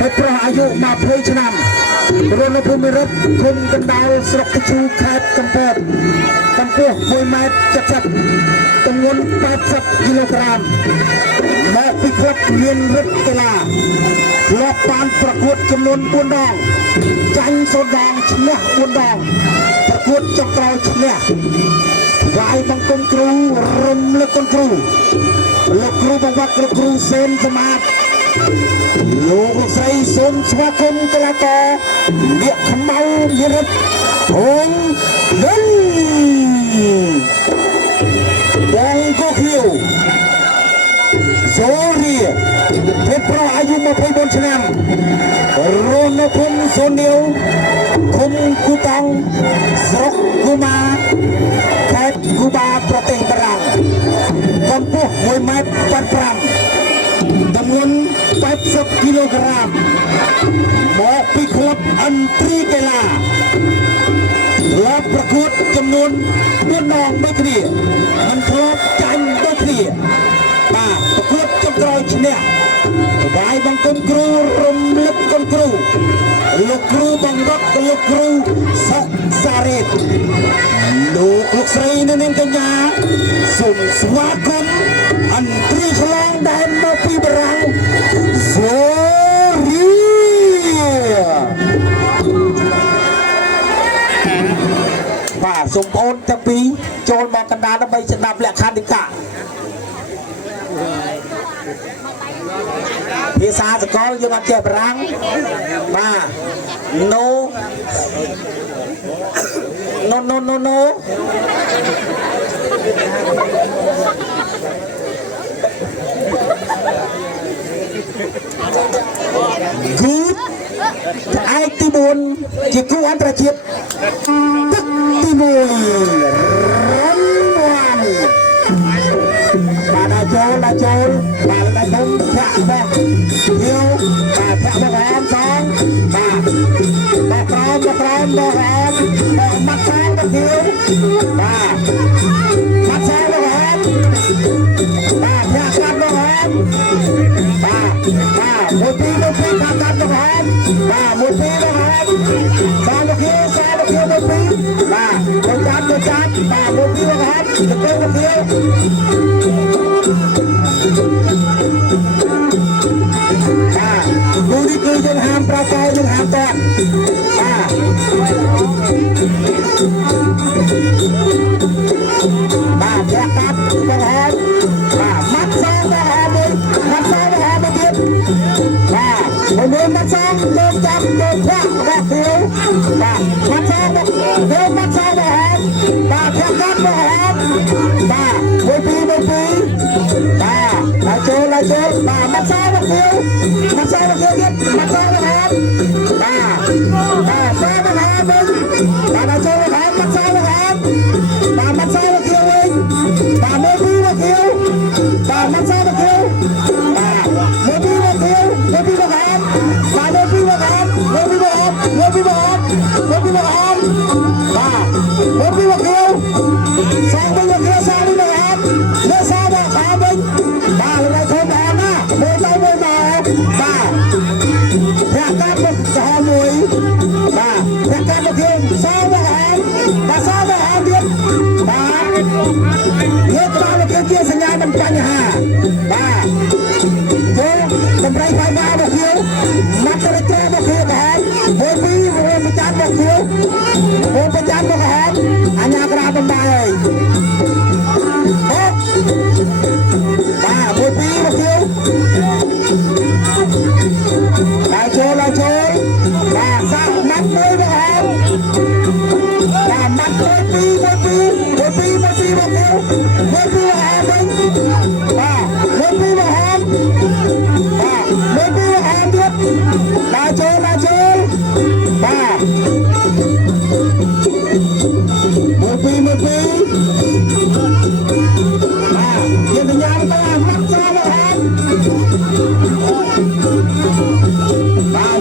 เพชรอายุมาเพยชนำรณภูมิรัฐคงกันดาวสระชูแคบกำปองกำปูมวยไม้จัดจำนวน80 กิโลกรัมแม่พิคลับเรียนรัฐกีฬารอบปานประกวดจำนวน4 ดองจังโซดองชนะ4 ดองประกวดจักราวชนะลายบังกงครูรมเล็กครูลูกครูบอกว่าครูเซนสมาร์ลูกใส่สมสมาคมกลาตอเรียกขมเอาเยรัตทงเดินบองก็เขียวโซเรียเพชรอายุมาพยบนชนะโรนพงโซเนียวคุมกุตังสรกกุมาแคทกุบาประเทศบรังกำปูมวยไม้ปันปรำจำนวน80 กิโลกรัมหมอปีคลับอันตรีเกลาและประกวดจำนวน4 ดองไม่เคลียร์มันครบจันไม่เคลียร์มาประกวดจำรอยชนะได้บังกครูรมเล็กครูลูกครูบังรักลูกครูสาริตลูกใส่นั่นเองกันยาสมสวาคมอันตรีฉลองได้มาปีบรังโซเรียป่าสมโอนทั้งปีโจรมองกันดาใบชนะและคาดิกะพิซาสกอลยังมาเจ็บรังมาโนกูดไอติบุนจิกุอันตรจิตตึกติบุนรันวันมาโจลมาได้ทั้งแพะแพะเดียวมาแพะมาแหวนสองมาพร้อมมาแหวนมัดซ้ายมาเดียวมามัดซ้ายมาแหวนมาแพะกันมาแหวนมุตีทำกันมาแหวนมุตีมาแหวนสามลูกเขียวมุตีตัวจับมุตีมาแหวนจะเกิดมาเดียวดูนี่คือยังห้ามปลาไก่ยังห้ามตอดแยกกันมาแหวนมัดซ้ายมาแหวนมัดซ้ายมาแหวนมาเดียวมือมัดซ้ายโดนจับโดนแทะแบบเดียวมัดซ้ายมาเดินมัดซ้ายมาแหวนแยกกันมาแหวนมือปีลายโจมัดซ้ายมาเดียวมัดซ้ายมาเดียวมัดซ้ายมาแหวนซ้ายมาแหวนลายโจมาแหวนมัดซ้ายมาแหวนมัดซ้ายมาเดียวเองมือปีมาเดียวมัดซ้ายมาเดียวมือปีมาเดียวมือปีมาแหวนมือปีมาแหวนมือปีมาแหวนมือปีมาแหวนมือปีมาแหวนมือปีมาเดียวสองมือเดียวสามมือแหวนเนื้อสามมือขาบึ้งเลยคนแหวนนะมือเต้ามือมาแพะกันมือจะหอมมวยแพะกันมือเดียวสามมือแหวนสามมือแหวนเดียวเลือกมาเลยเกี่ยวสัญญาณมันปัญหาทำไรไฟมาบอกเดียวมัดกระเจ้าบอกเดียวแหวนโบปีโบประจันบอกเดียวโบประจันบอกแหวนอันยากราบไปโบปีบอกเดียวลายโชสร้างมัดเลยบอกแหวนมัดโบปีบอกเดียวโบปีบอกแหวนโบปีบอกแหวนลายโชมือปียังเป็นยังตลาดมัดซ้ายมาแทน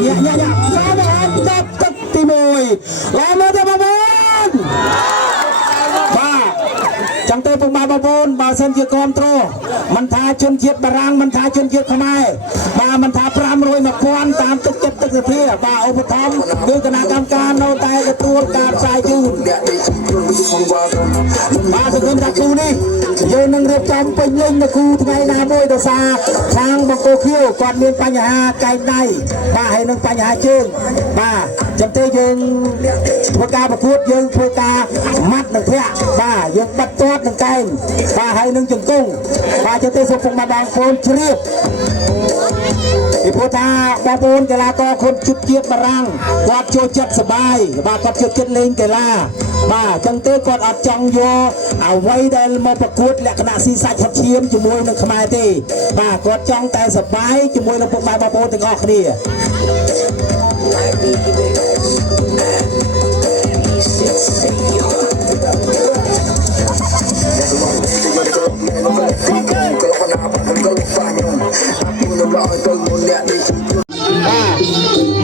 เนี่ยซ้ายมาแทนจับตึกตีมวยลายมือจะมาบนจังเตะปุ่มมาบนบาเซนเกียร์คอมโตรมันทาย ชนជាតិបារាំងមិនថាជនជាតិខ្មែរបាទមិនថា500 1000តាមទឹកចិត្តទឹកសភាបាទឧបត្ថម្ភគឺគណៈកម្មការនៅតែទទួលការផ្សាយជូនបាទសង្គមថាគូនេះយើងនឹងរៀបចំពេញលេញនៅគូថ្ងៃណាមួយដោយសារខាងបង្គោលខៀវគាត់មានបញ្ហាកែងដៃបាទហើយនឹងបញ្ហាជើងបាទចឹងទេយើងធ្វើការប្រកួតយើងធ្វើការម៉ាត់នឹងធាក់បាទយើងបាត់ទាត់នឹងកែងបាទហើយនឹងជង្គង់បាទចឹងទេសូមពុកបងប្អូនជ្រាបពីព្រោះថាបងប្អូនកីឡាករคนជាតិបារាំងគាត់ចូលចិត្តសប្បាយបាទគាត់ចូលចិត្តលេងកីឡាបាទចឹងទេគាត់អត់ចង់យកអ្វីដែលមកប្រកួតលក្ខណៈស៊ីសាច់ហត់ឈាមជាមួយនឹងខ្មែរទេបាទគាត់ចង់តែសប្បាយជាមួយនឹងពុកម៉ែបងប្អូនទាំងអស់គ្នា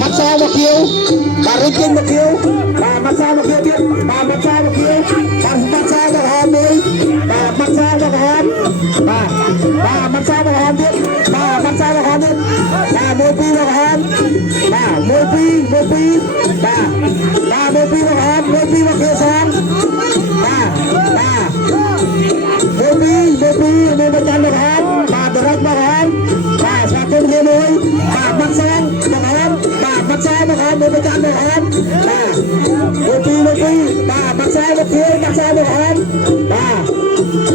ម៉ាត់សាមកគៀវបាទរីកចេញមកគៀវបាទម៉ាត់សាមកគៀវទៀតបាទម៉ាត់សាមកគៀវបាទម៉ាត់សាមកហមមួយបាទម៉ាត់សាមកហមបាទម៉ាត់សាមកហមទៀតបាទម៉ាត់សាមកហមទៀតបាទមួយពីរមកហមបាទមួយពីរបាទមួយពីរមកហមមួយពីរមកគៀវសានបាទមួយពីរមួយប្រចាំមកហមបាទដរិចមកហមបាទស្វាគមន៍គ្នាមួយបាទម៉ាត់សាមកហមបាទម៉ាត់សាមកហមមួយប្រចាំមកហមបាទមួយពីរបាទម៉ាត់សាមកគៀវម៉ាត់សាមកហម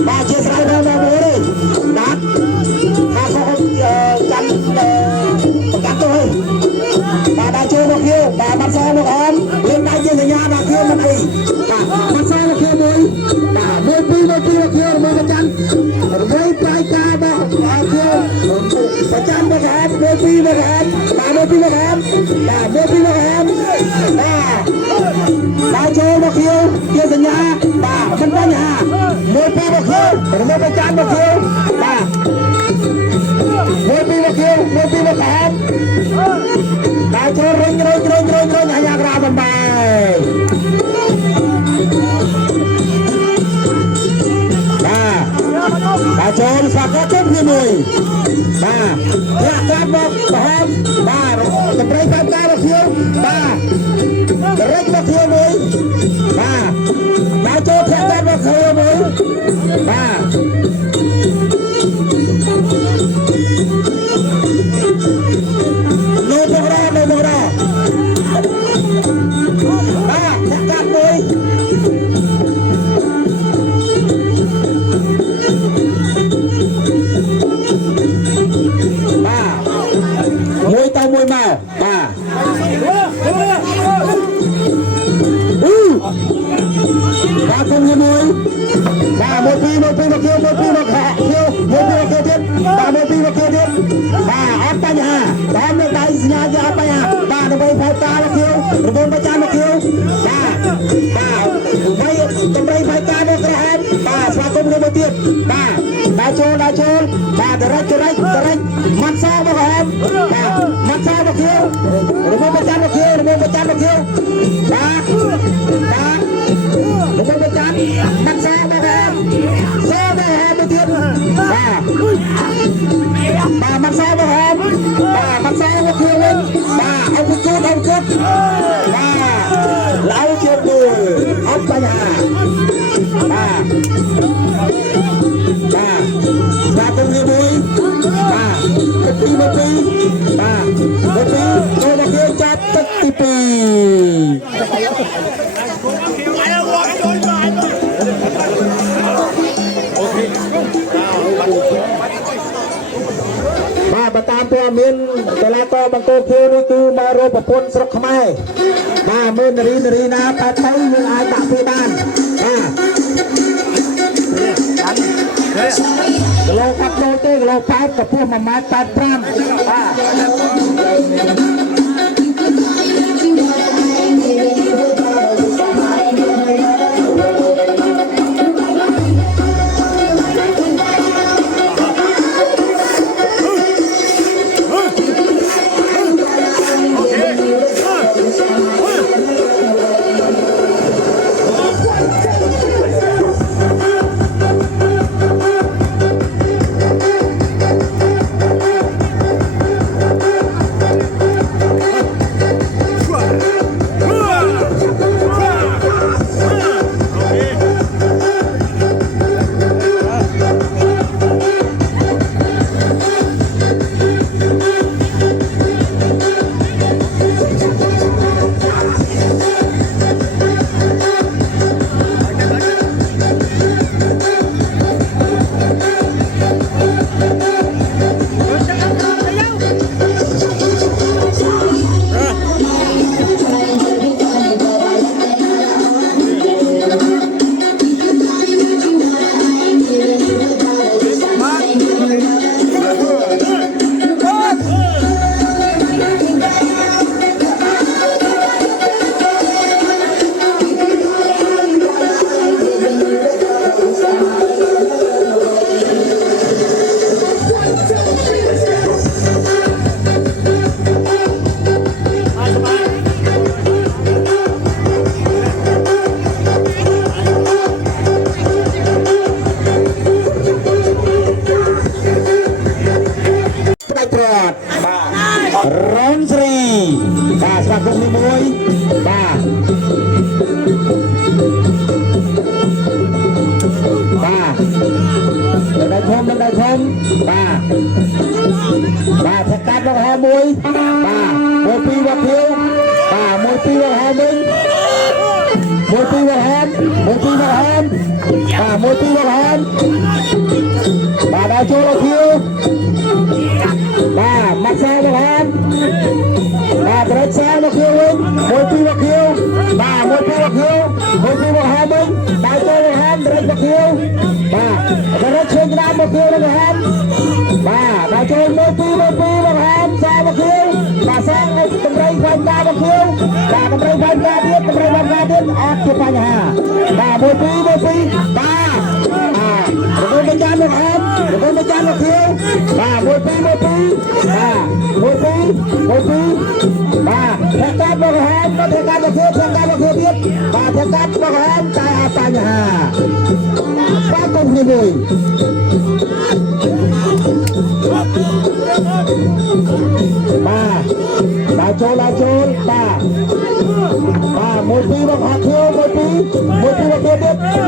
បាទជាស្រ័យដល់មកមួយទេបាទថាខុសចាំប្រកាសទៅបាទដល់ចូលមកគៀវបាទម៉ាត់សាមកហមលេងដៃជាសញ្ញាដល់គៀវមិនអីបាទម៉ាត់សាមកគៀវមួយបាទមួយពីរមកគៀវមួយប្រចាំមួយប្រៃការរបស់គៀវប្រចាំមកហមមួយពីរមកហមបាទមួយពីរមកហមបាទមួយពីរមកហមបាទចូលមកគៀវជាសញ្ញាបាទមិនបញ្ហាមួយពីរមកគៀវមួយប្រចាំមកគៀវបាទមួយពីរមកគៀវមួយពីរមកហមបាទចូលរុញអាយ៉ាក្រាបំបាយបាទចូលស្វាគមន៍គ្នាមួយបាទធាក់កាប់មកប្រហមបាទតម្រៃកាប់ការមកគៀវបាទដរិចមកគៀវមួយបាទចូលធាក់កាប់មកគៀវមួយបាទលោកបរោបាទធាក់កាប់មួយមួយទៅមួយមកបាទបាទគុំមួយបាទមួយពីរមកគៀវមួយពីរមកខៈគៀវមួយពីរមកគៀវទៀតបាទមួយពីរមកគៀវទៀតបាទអត់បញ្ហាតាមនៅដៃសញ្ញាជាអត់បញ្ហាបាទដើម្បីផែតាមកគៀវរវល់ប្រចាំមកគៀវបាទដើម្បីផែតាមកក្រហមបាទស្វាគមន៍មួយទៀតបាទចូលបាទដរិចម៉ាត់សាមកហមបាទម៉ាត់សាមកគៀវរវល់ប្រចាំមកគៀវបាទរវល់ប្រចាំមួយទៀតបាទម៉ាត់សាមកហមមួយទៀតបាទម៉ាត់សាមកហមបាទម៉ាត់សាមកគៀវវិញបាទអត់គូតបាទឡៅជាមួយអត់បញ្ហាបាទស្វាគមន៍មួយបាទទី1 2បាទ1 2ចូលមកគេចាប់ទឹកទី2បាទបើតាមព័ត៌មានកីឡាករបង្គោលខៀវនេះគឺមករកប្រពន្ធស្រុកខ្មែរបាទមាននារីណាបែបទៅយើងអាចដាក់ពេលបានបាទគីឡូកាត់លោទេគីឡូ8កម្ពស់1.85 ម៉ែត្រ រីបាទស្វាគមន៍នេះមួយបាទបាទដៃធំបាទបាទថកាត់មកហៅមួយបាទមួយពីរមកធៀវបាទមួយពីរមកហៅវិញមួយពីរមកហៅមួយពីរមកហៅបាទមួយពីរមកហៅបាទដល់ចូលមកធៀវបាទមកសាមកហៅបាទប្រត់សាមកធៀវវិញមួយពីរមកធៀវបាទមួយពីរមកធៀវមួយពីរមកហៅវិញដល់ចូលមកហៅប្រត់មកធៀវបាទប្រត់ឈើក្តាមមកធៀវមកហៅបាទដល់ចូលមួយពីរមកហៅសាមកធៀវបាទសាឲ្យតម្រៃវាយតាមកធៀវបាទតម្រៃវាយតាទៀតតម្រៃវាយតាទៀតអត់ជាបញ្ហាបាទមួយពីរបាទរកមិនចាំមកហៅរកមិនចាំមកធៀវបាទមួយពីរបាទមួយពីរបាទថកាត់មកហៅក៏ថកាត់មកធៀវថកាត់មកធៀវទៀតបាទថកាត់មកហៅតែអត់បញ្ហាបាទគុំនេះមួយបាទចូលបាទមួយពីរមកហាត់ធៀវមួយពីរមកធៀវទៀត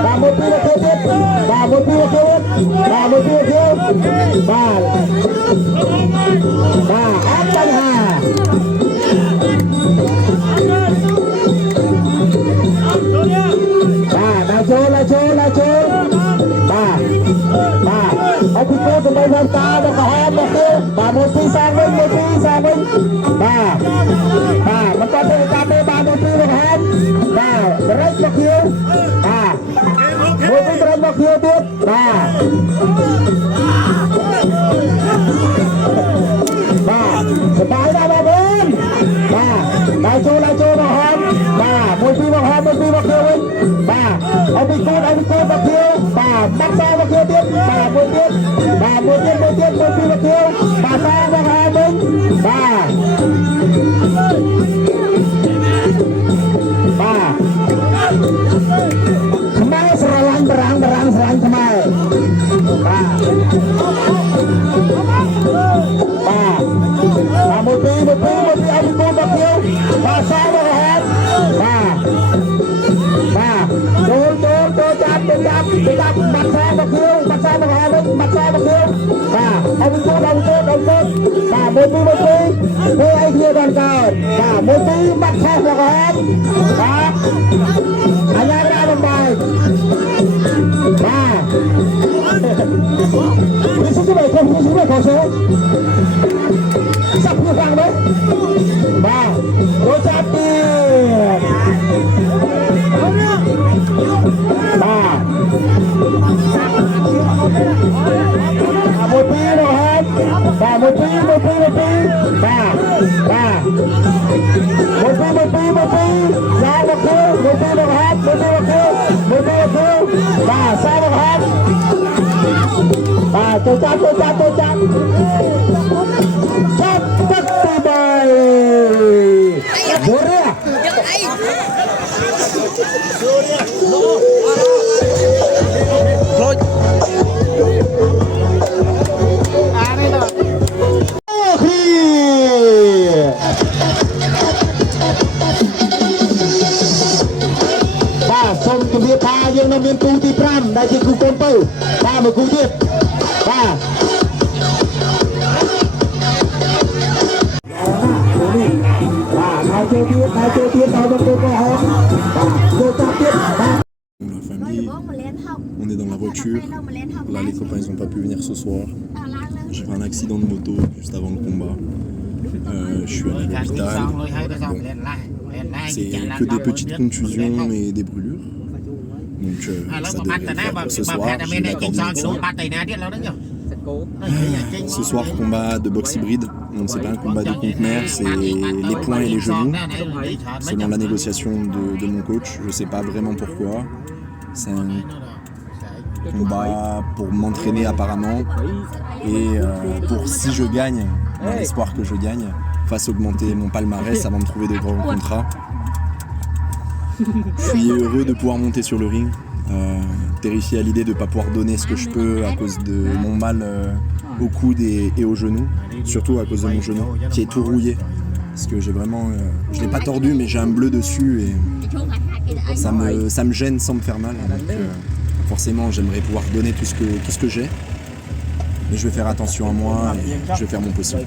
បាទមួយពីរមកធៀវទៀតបាទមួយពីរមកធៀវបាទមួយពីរមកធៀវបាទអត់បញ្ហាបាទចូលបាទអត់ពីគោទៅបីវិញតាមកហៅមកធៀវបាទមួយពីរសាវិញបាទមិនក៏ទៅតាមទេបាទមួយពីរមកហៅបាទរែកមកធៀវបាទមួយពីររែកមកធៀវទៀតបាទសបាយណាស់បងប្អូនបាទចូលមកហៅបាទមួយពីរមកហៅមួយពីរមកធៀវវិញបាទអត់ពីគោមកធៀវបាទបាត់សាមកធៀវទៀតបាទមួយទៀតមួយពីរមកធៀវបាទសាមកហៅវិញបាទខ្មែរស្រឡាញ់បារាំងស្រឡាញ់ខ្មែរបាទមួយពីរឲ្យពីគោមកធៀវបាទសាមកហៅបាទចូលចាប់បាត់សាមកធៀវបាត់សាមកហៅវិញបាត់សាមកធៀវបាទឲ្យពីគោបាទមួយពីរធ្វើឲ្យគ្នាដល់កើតបាទមួយពីរបាត់សាមកហៅបាទអាយ៉ារ៉ាបំបាយបាទនេះសុខភាពខ្ញុំសុខភាពខុសសាប់ខ្ញុំฟังไหมបាទរត់ចាប់ទៀតបាទមួយពីរមកហៅបាទមួយពីរបាទមួយពីរសាមកធៀវមួយពីរមកហៅបាទសាមកហៅបាទចូលចាប់ចាប់ទឹកទីបាយយូរ៉ាសូមជម្រាបថាយើងនៅមានគូទី5ដែលជាគូកូនពៅបាទមួយគូទៀតបាទចូលទៀតដល់ទៅទៅហោចូលចាប់ទៀត On est dans la voiture. Là, les copains ils ont pas pu venir ce soir. J'ai fait un accident de moto juste avant le combat. Je suis allé à l'hôpital. Bon, c'est que des petites contusions et des brûlures. Donc ça devrait faire pour ce soir. Je suis d'accord de ce soir, combat de boxe hybride. Donc c'est pas un combat de conteneur, c'est les poings et les genoux. Selon la négociation de mon coach, je sais pas vraiment pourquoi. C'est un combat pour m'entraîner apparemment et pour si je gagne, dans l'espoir que je gagne, fasse augmenter mon palmarès avant de trouver de grands contrats. Je suis heureux de pouvoir monter sur le ring, terrifié à l'idée de ne pas pouvoir donner ce que je peux à cause de mon mal au coude et au genou, surtout à cause de mon genou qui est tout rouillé. Parce que j'ai vraiment... je l'ai pas tordu, mais j'ai un bleu dessus et ça me gêne sans me faire mal. Donc forcément, j'aimerais pouvoir donner tout ce que j'ai. Mais je vais faire attention à moi et je vais faire mon possible.